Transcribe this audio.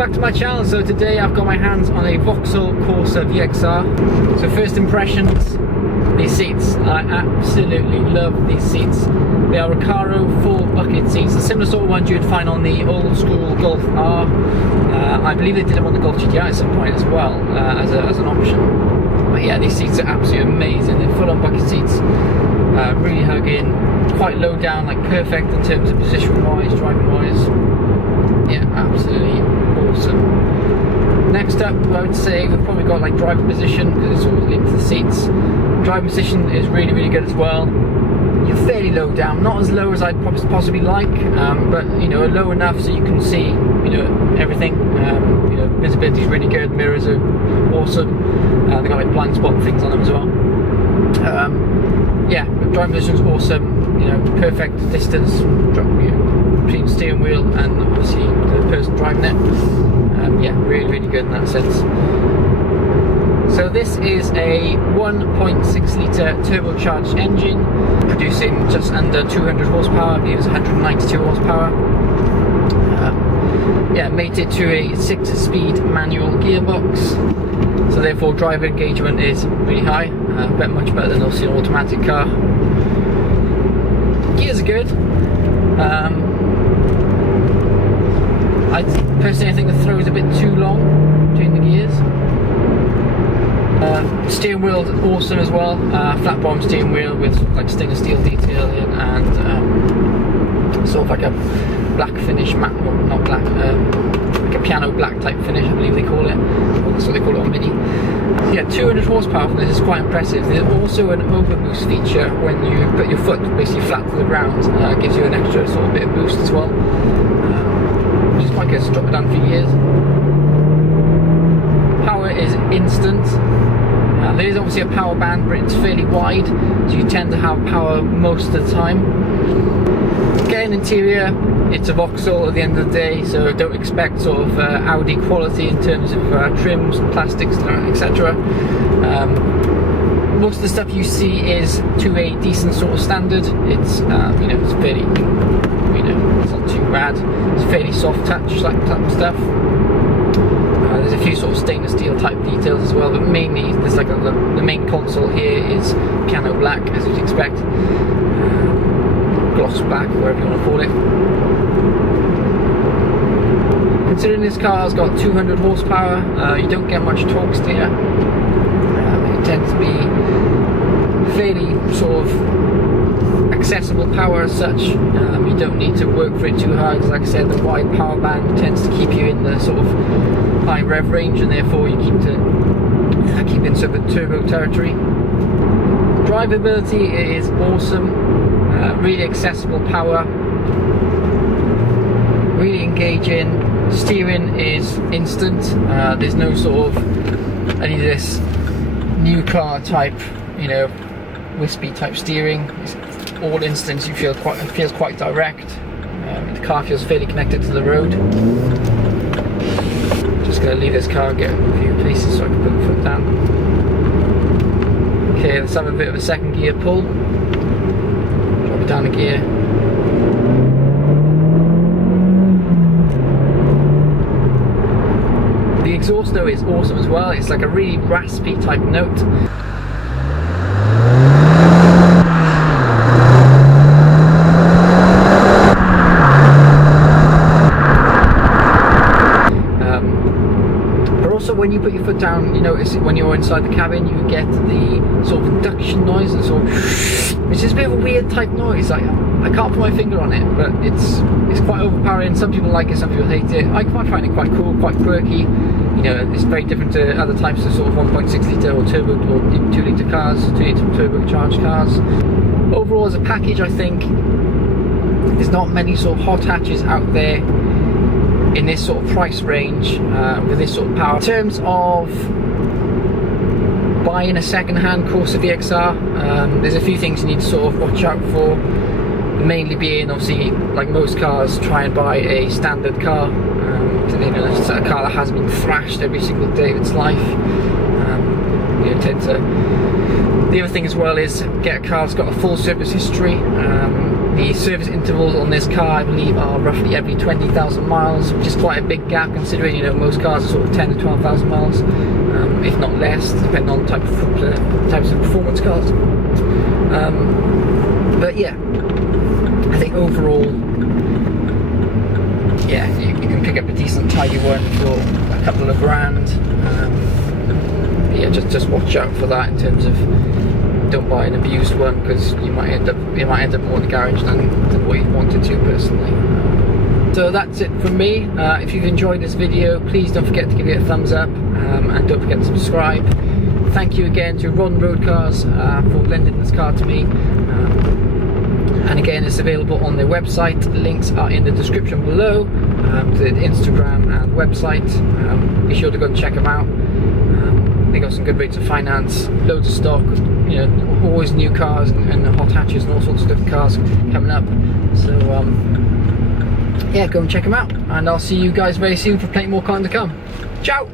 back to my channel. So today I've got my hands on a Vauxhall Corsa VXR. So first impressions, these seats. I absolutely love these seats. They are Recaro full bucket seats, the similar sort of ones you'd find on the old school Golf R. I believe they did them on the Golf GTI at some point as well, as an option. But yeah, these seats are absolutely amazing. They're full on bucket seats, really hug in, quite low down, like perfect in terms of position wise, driving wise. Yeah, absolutely awesome. Next up, I would say we've probably got like driver position, because it's sort of linked to the seats. Driving position is really, really good as well. You're fairly low down, not as low as I'd possibly like, but you know, low enough so you can see, you know, everything. You know, visibility is really good. Mirrors are awesome. They've got like blind spot things on them as well. Yeah, driving position is awesome. You know, perfect distance between steering wheel and obviously the person driving it. Yeah, really, really good in that sense. So this is a 1.6 litre turbocharged engine, producing just under 200 horsepower. I believe it's 192 horsepower. Yeah, mated to a 6-speed manual gearbox, so therefore driver engagement is really high, but much better than obviously an automatic car. Gears are good. I personally think the throw is a bit too long between the gears. Steering wheel awesome as well. Flat bottom steering wheel with like stainless steel detailing and sort of like a black finish, matte, well, not black, like a piano black type finish, I believe they call it. That's what they call it on Mini. Yeah, 200 horsepower from this is quite impressive. There's also an overboost feature when you put your foot basically flat to the ground. Gives you an extra sort of bit of boost as well, which is quite good. Drop it down a few years. Power is instant. There is obviously a power band, but it's fairly wide, so you tend to have power most of the time. Again, interior, it's a Vauxhall at the end of the day, so don't expect sort of Audi quality in terms of trims, plastics, etc. Most of the stuff you see is to a decent sort of standard. It's you know, it's fairly, you know, it's not too bad. It's fairly soft touch, like type of stuff. There's a few sort of stainless steel type details as well, but mainly there's like the main console here is piano black, as you'd expect, gloss black, whatever you want to call it. Considering this car's got 200 horsepower, you don't get much torque steer. It tends to be fairly sort of accessible power as such. You don't need to work for it too hard, because like I said, the wide power band tends to keep you in the sort of high rev range, and therefore you keep in sort of turbo territory. Drivability is awesome, really accessible power, really engaging. Steering is instant. There's no sort of any of this new car type, you know, wispy type steering. It's all instant. You feel quite, it feels quite direct. The car feels fairly connected to the road. Just going to leave this car and get a few places so I can put the foot down. Okay, let's have a bit of a second gear pull. Drop it down a gear. The exhaust though is awesome as well. It's like a really raspy type note. When you put your foot down, you notice when you're inside the cabin, you get the sort of induction noise, and sort of, which is a bit of a weird type noise. Like, I can't put my finger on it, but it's quite overpowering. Some people like it, some people hate it. I find it quite cool, quite quirky. You know, it's very different to other types of sort of 1.6 litre or turbo or 2 litre cars, 2 litre turbocharged cars. Overall, as a package, I think there's not many sort of hot hatches out there in this sort of price range with this sort of power. In terms of buying a second-hand Corsa VXR, there's a few things you need to sort of watch out for. Mainly being, obviously, like most cars, try and buy a standard car. You know, it's a car that has been thrashed every single day of its life. You know, tend to. The other thing as well is get a car that's got a full service history. The service intervals on this car, I believe, are roughly every 20,000 miles, which is quite a big gap considering, you know, most cars are sort of 10 to 12,000 miles, if not less, depending on types of performance cars. But yeah, I think overall, yeah, you can pick up a decent tidy one for a couple of grand. Yeah, just watch out for that in terms of, don't buy an abused one, because you might end up more in the garage than what you wanted to personally. So that's it from me. If you've enjoyed this video, please don't forget to give it a thumbs up, and don't forget to subscribe. Thank you again to Ron Road Cars for lending this car to me. And again, it's available on their website. The links are in the description below, to their Instagram and website. Be sure to go and check them out. They got some good rates of finance, loads of stock, you know, always new cars and hot hatches and all sorts of different cars coming up. So yeah, go and check them out, and I'll see you guys very soon for plenty more content to come. Ciao!